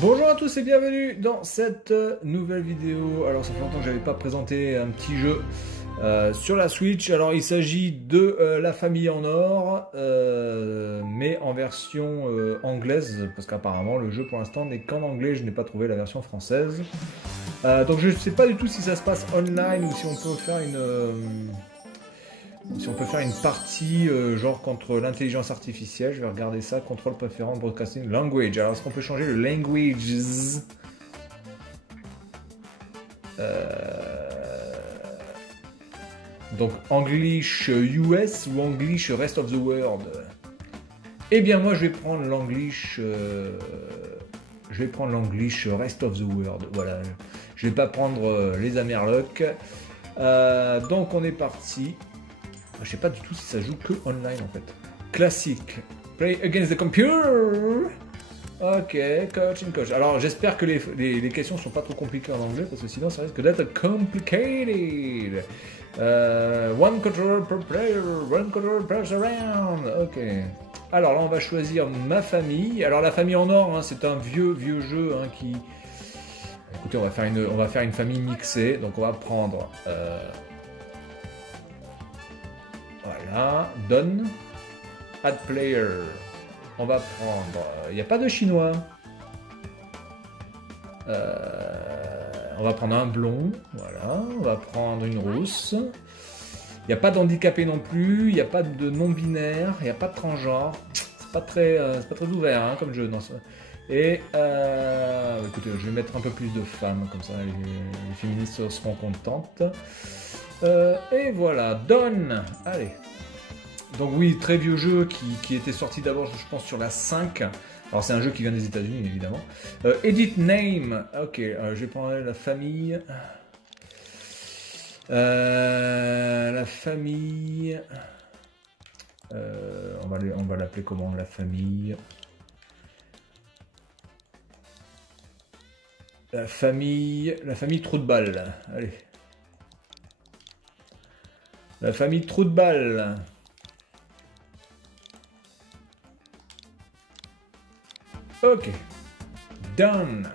Bonjour à tous et bienvenue dans cette nouvelle vidéo. Alors ça fait longtemps que j'avais pas présenté un petit jeu sur la Switch. Alors il s'agit de La Famille en Or, mais en version anglaise, parce qu'apparemment le jeu pour l'instant n'est qu'en anglais, je n'ai pas trouvé la version française. Donc je ne sais pas du tout si ça se passe online ou si on peut faire une partie genre contre l'intelligence artificielle. Je vais regarder ça. Contrôle préférant broadcasting language. Alors est-ce qu'on peut changer le languages? Donc English US ou English rest of the world? Eh bien moi je vais prendre l'English. Je vais prendre l'English rest of the world. Voilà. Je vais pas prendre les Amerlocs. Donc on est parti. Je sais pas du tout si ça joue que online en fait. Classique. Play against the computer. Ok, coach and coach. Alors j'espère que les questions sont pas trop compliquées en anglais parce que sinon ça risque d'être complicated. One controller per player, one controller per around. Ok. Alors là on va choisir ma famille. Alors La Famille en Or, hein, c'est un vieux jeu hein, qui. Écoutez, on va faire une famille mixée. Donc on va prendre. Voilà, done, add player, on va prendre, il n'y a pas de chinois, on va prendre un blond, voilà, on va prendre une rousse, il n'y a pas d'handicapé non plus, il n'y a pas de non-binaire, il n'y a pas de transgenre, c'est pas très ouvert hein, comme jeu, non, et écoutez, je vais mettre un peu plus de femmes, comme ça les féministes seront contentes. Et voilà, done. Allez. Donc oui, très vieux jeu qui était sorti d'abord, je pense, sur la 5. Alors c'est un jeu qui vient des États-Unis, évidemment. Edit name. Ok, je vais prendre la famille. La famille. On va l'appeler comment, la famille? La famille trou de balle. Allez. La famille trou de balle. Ok. Done.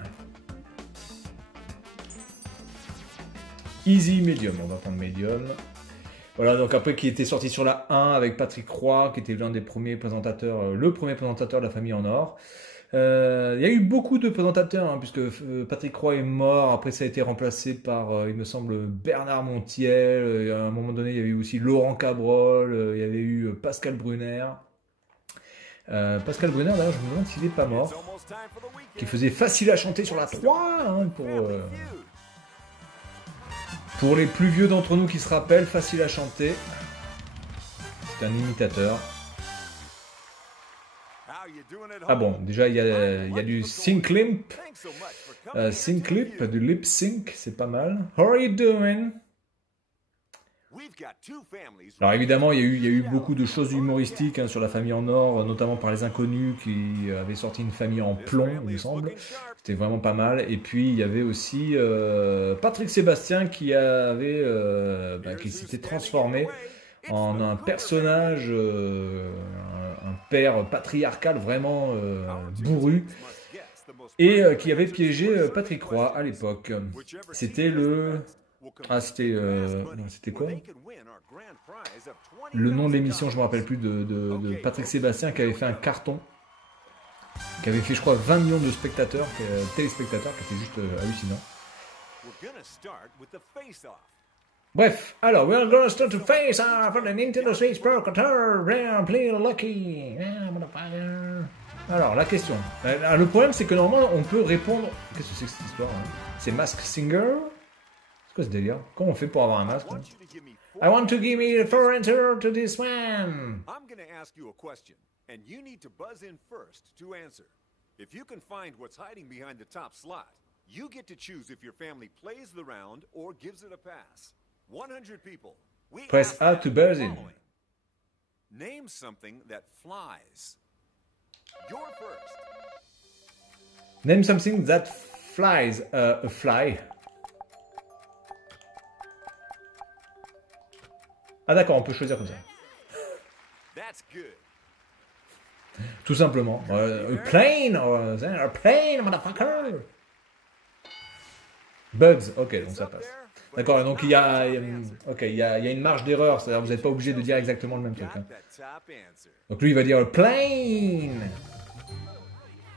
Easy, medium. On va prendre medium. Voilà, donc après qui était sorti sur la 1 avec Patrick Roy, qui était l'un des premiers présentateurs, le premier présentateur de La Famille en Or. Il y a eu beaucoup de présentateurs, hein, puisque Patrick Roy est mort, après ça a été remplacé par, il me semble, Bernard Montiel, à un moment donné il y avait eu aussi Laurent Cabrol, il y avait eu Pascal Brunner. Pascal Brunner, d'ailleurs, je me demande s'il n'est pas mort, qui faisait facile à chanter sur la 3, hein, pour les plus vieux d'entre nous qui se rappellent, facile à chanter. C'est un imitateur. Ah bon, déjà il y a du sync-limp, du lip-sync, c'est pas mal. How are you doing? Alors évidemment, il y a eu beaucoup de choses humoristiques hein, sur La Famille en Or, notamment par Les Inconnus qui avaient sorti une famille en plomb, il me semble. C'était vraiment pas mal. Et puis il y avait aussi Patrick Sébastien qui s'était transformé en un personnage, un père patriarcal vraiment bourru, et qui avait piégé Patrick Roy à l'époque. C'était le... Ah, c'était quoi? Le nom de l'émission, je me rappelle plus, de Patrick Sébastien qui avait fait un carton, qui avait fait, je crois, 20 millions de spectateurs, téléspectateurs, qui était juste hallucinant. Bref, alors, we're gonna start to face off on the Nintendo Switch Pro Controller, play lucky. Alors, la question. Le problème, c'est que normalement, on peut répondre... Qu'est-ce que c'est que cette histoire hein? C'est Mask Singer? C'est quoi ce délire? Comment on fait pour avoir un masque hein? I want to give me the 4 answer to this one. I'm going to ask you a question, and you need to buzz in first to answer. If you can find what's hiding behind the top slot, you get to choose if your family plays the round or gives it a pass. 100 people. Press A to buzz in. Name something that flies. You're first. Name something that flies. A fly. Ah d'accord, on peut choisir comme ça. Tout simplement. A plane, a plane, motherfucker. Bugs, ok, donc ça passe. D'accord, donc il y a une marge d'erreur, c'est-à-dire vous n'êtes pas obligé de dire exactement le même truc. Hein. Donc lui il va dire a plane.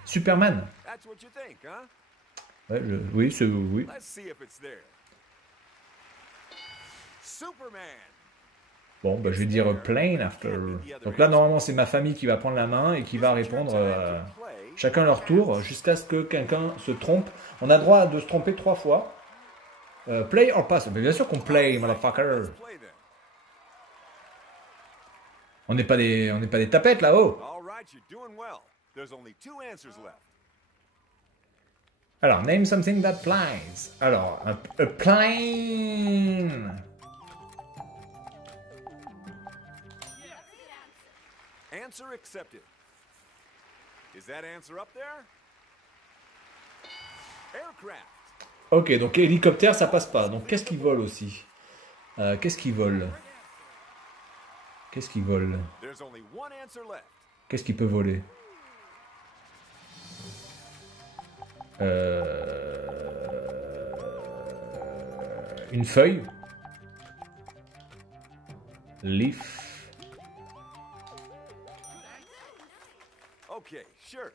Superman. Ouais, oui, c'est oui. Bon, bah, je vais dire plane after. Donc là, normalement, c'est ma famille qui va prendre la main et qui va répondre chacun leur tour jusqu'à ce que quelqu'un se trompe. On a droit de se tromper 3 fois. Play or pass. Mais bien sûr qu'on play, motherfucker. On n'est pas des tapettes là-haut. Alors, name something that flies. Alors, a plane. Answer accepted. Is that answer up there? Aircraft. Ok, donc hélicoptère, ça passe pas. Donc qu'est-ce qui vole aussi? Qu'est-ce qui vole? Qu'est-ce qui vole? There's only one answer left. Qu'est-ce qui peut voler? Une feuille? Leaf? Okay, sure.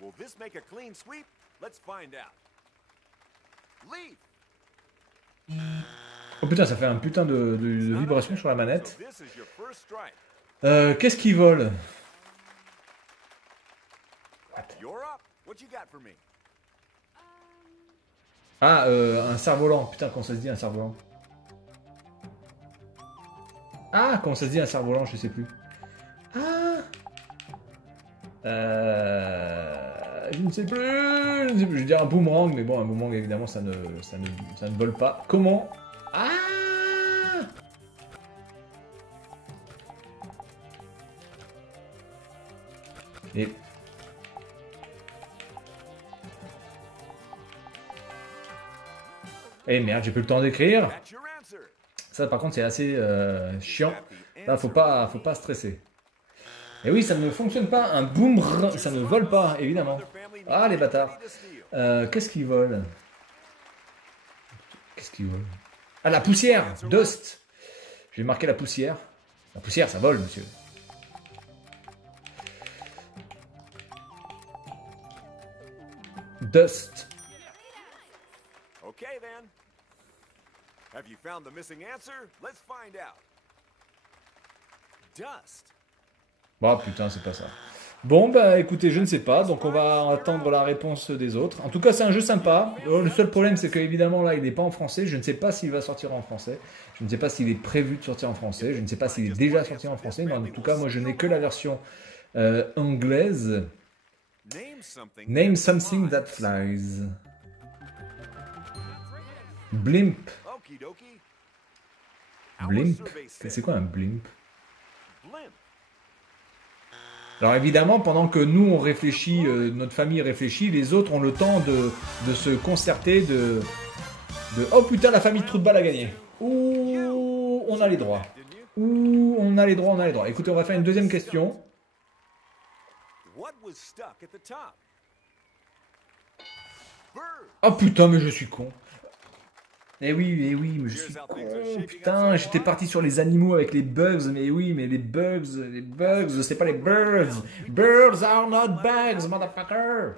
Will this make a clean sweep? Let's find out. Leaf. Oh putain, ça fait un putain de vibration sur la manette. Qu'est-ce qui vole? Ah, un cerf-volant. Putain, comment ça se dit un cerf-volant? Ah, comment ça se dit un cerf-volant? Je sais plus. Ah, je ne sais plus. Je vais dire un boomerang, mais bon, un boomerang évidemment ça ne vole pas. Comment? Ah! Et eh merde, j'ai plus le temps d'écrire. Ça par contre c'est assez chiant. Là faut pas stresser. Et oui, ça ne fonctionne pas, un boomerang, ça ne vole pas, évidemment. Ah, les bâtards. Qu'est-ce qui vole? Qu'est-ce qui vole? Ah, la poussière, dust. Je vais marquer la poussière. La poussière, ça vole, monsieur. Dust. Okay, then. Have you found the missing answer? Let's find out. Dust. Bah putain, c'est pas ça. Bon, bah écoutez, je ne sais pas, donc on va attendre la réponse des autres. En tout cas, c'est un jeu sympa. Le seul problème, c'est qu'évidemment, là, il n'est pas en français. Je ne sais pas s'il va sortir en français. Je ne sais pas s'il est prévu de sortir en français. Je ne sais pas s'il est déjà sorti en français. Mais en tout cas, moi, je n'ai que la version anglaise. Name something that flies. Blimp. Blimp? C'est quoi un blimp? Alors évidemment, pendant que nous on réfléchit, notre famille réfléchit, les autres ont le temps de se concerter, oh putain, la famille de trou de balle a gagné. Ouh, on a les droits. Ouh, on a les droits, on a les droits. Écoutez, on va faire une deuxième question. Oh putain, mais je suis con. Eh oui, mais je suis con, putain, j'étais parti sur les animaux avec les bugs, mais oui, mais les bugs, c'est pas les birds. Birds are not bugs, motherfucker.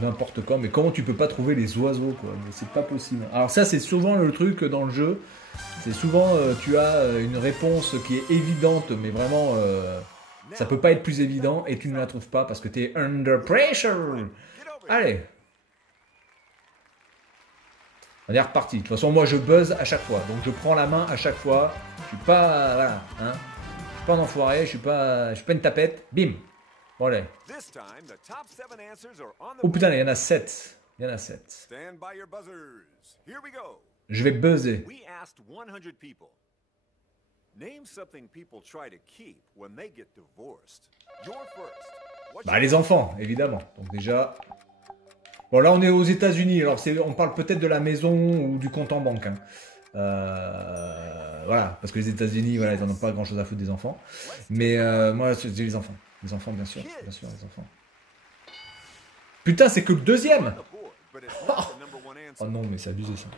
N'importe quoi, mais comment tu peux pas trouver les oiseaux, quoi? Mais c'est pas possible. Alors ça, c'est souvent le truc dans le jeu, c'est souvent, tu as une réponse qui est évidente, mais vraiment, ça peut pas être plus évident, et tu ne la trouves pas parce que tu es under pressure. Allez. On est reparti. De toute façon, moi, je buzz à chaque fois. Donc, je prends la main à chaque fois. Je suis pas... voilà. Hein. Je suis pas un enfoiré. Je suis pas une tapette. Bim. Bon, allez. Oh, putain, il y en a 7. Il y en a 7. Je vais buzzer. Bah, les enfants, évidemment. Donc, déjà... Bon, là, on est aux États-Unis. Alors, on parle peut-être de la maison ou du compte en banque. Hein. voilà, parce que les États-Unis, voilà, ils n'en ont pas grand-chose à foutre des enfants. Mais moi, c'est les enfants. Les enfants, bien sûr, les enfants. Putain, c'est que le deuxième. Oh non, mais c'est abusé ça.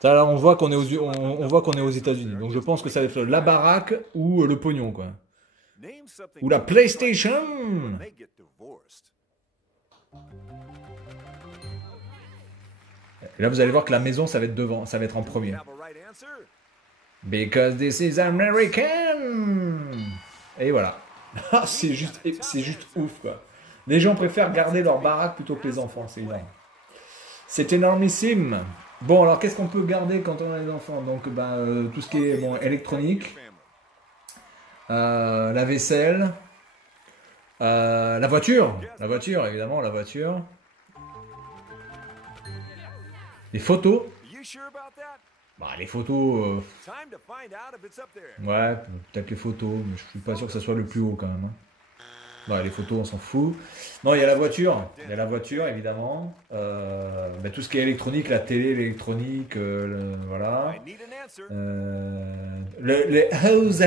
Ça, là, on voit qu'on est aux États-Unis. Donc je pense que ça va être la baraque ou le pognon, quoi. Ou la PlayStation. Et là, vous allez voir que la maison, ça va être devant, ça va être en premier. Because this is American. Et voilà. c'est juste ouf, quoi. Les gens préfèrent garder leur baraque plutôt que les enfants, c'est énorme. C'est énormissime. Bon, alors qu'est-ce qu'on peut garder quand on a des enfants? Donc, tout ce qui est électronique, la vaisselle, la voiture, évidemment, la voiture. Les photos. Les photos. Ouais, peut-être les photos, mais je suis pas sûr que ça soit le plus haut quand même. Les photos, on s'en fout. Non, il y a la voiture. Il y a la voiture, évidemment. Tout ce qui est électronique, la télé, l'électronique, voilà. Les house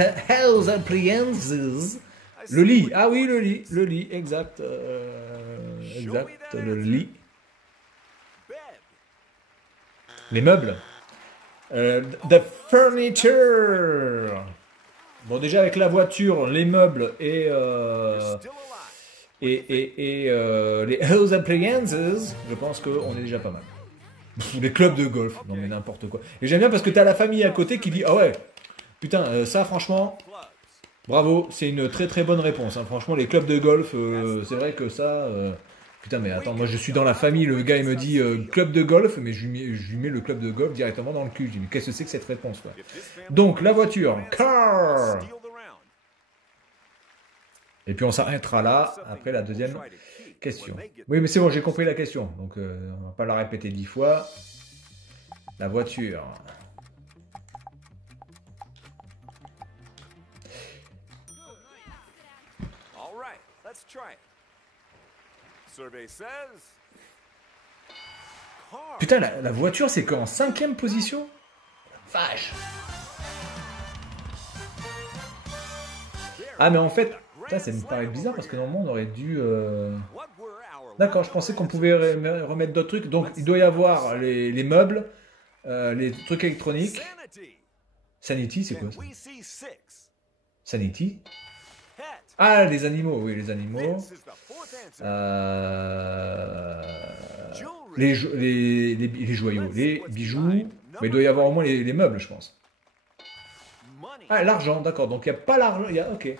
appliances. Le lit. Ah oui, le lit, exact. Exact, le lit. Les meubles. The furniture. Bon, déjà avec la voiture, les meubles et les house appliances, je pense qu'on est déjà pas mal. Les clubs de golf, non mais n'importe quoi. Et j'aime bien parce que t'as la famille à côté qui dit ah ouais, putain, ça franchement, bravo, c'est une très très bonne réponse. Hein. Franchement, les clubs de golf, c'est vrai que ça. Putain, mais attends, moi je suis dans la famille, le gars il me dit club de golf, mais je lui mets le club de golf directement dans le cul. Je dis, mais qu'est-ce que c'est que cette réponse, quoi? Donc, la voiture, car. Et puis on s'arrêtera là, après la deuxième question. Oui, mais c'est bon, j'ai compris la question, donc on va pas la répéter 10 fois. La voiture. All right, let's try it. Survey says... Putain, la voiture, c'est qu'en 5e position? Vache! Ah, mais en fait, ça me paraît bizarre parce que normalement, on aurait dû... D'accord, je pensais qu'on pouvait remettre d'autres trucs. Donc, il doit y avoir les meubles, les trucs électroniques. Sanity, c'est quoi ça? Sanity? Ah, les animaux, oui, les animaux. Les joyaux, les bijoux. Mais il doit y avoir au moins les meubles, je pense. Ah, l'argent, d'accord. Donc, il n'y a pas l'argent. Ok,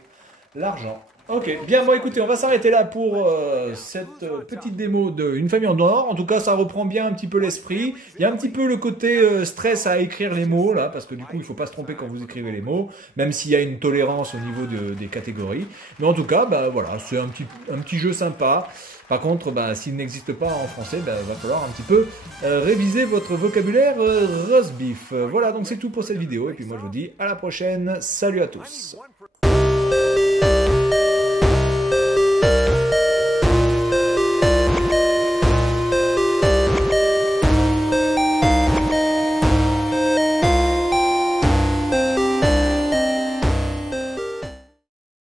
l'argent. Ok, bien, bon, écoutez, on va s'arrêter là pour cette petite démo de Une famille en or. En tout cas, ça reprend bien un petit peu l'esprit. Il y a un petit peu le côté stress à écrire les mots, là, parce que du coup, il ne faut pas se tromper quand vous écrivez les mots, même s'il y a une tolérance au niveau des catégories. Mais en tout cas, voilà, c'est un petit jeu sympa. Par contre, s'il n'existe pas en français, va falloir un petit peu réviser votre vocabulaire roast beef. Voilà, donc c'est tout pour cette vidéo. Et puis moi, je vous dis à la prochaine. Salut à tous.